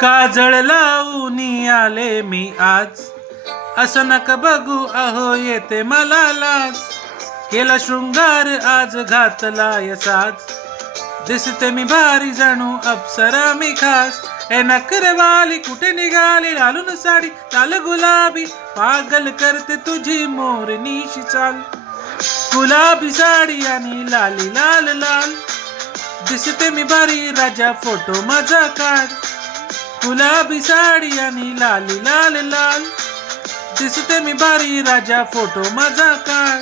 काजळ लावून आले मी आज, असं नका बघू अहो येते मला लाज. केला शृंगार आज घातला साज, दिसते मी भारी जणू अप्सरा मी खास. ए नखरेवाली कुठे निघाली घालून साडी लाल गुलाबी, पागल करते तुझी मोरनीशी चाल. गुलाबी साडी आणि लाली लाल लाल, दिसते मी भारी राजा फोटो माझा काढ. गुलाबी साडी आणि लाली लाल लाल, दिसते मी भारी राजा फोटो माझा काढ.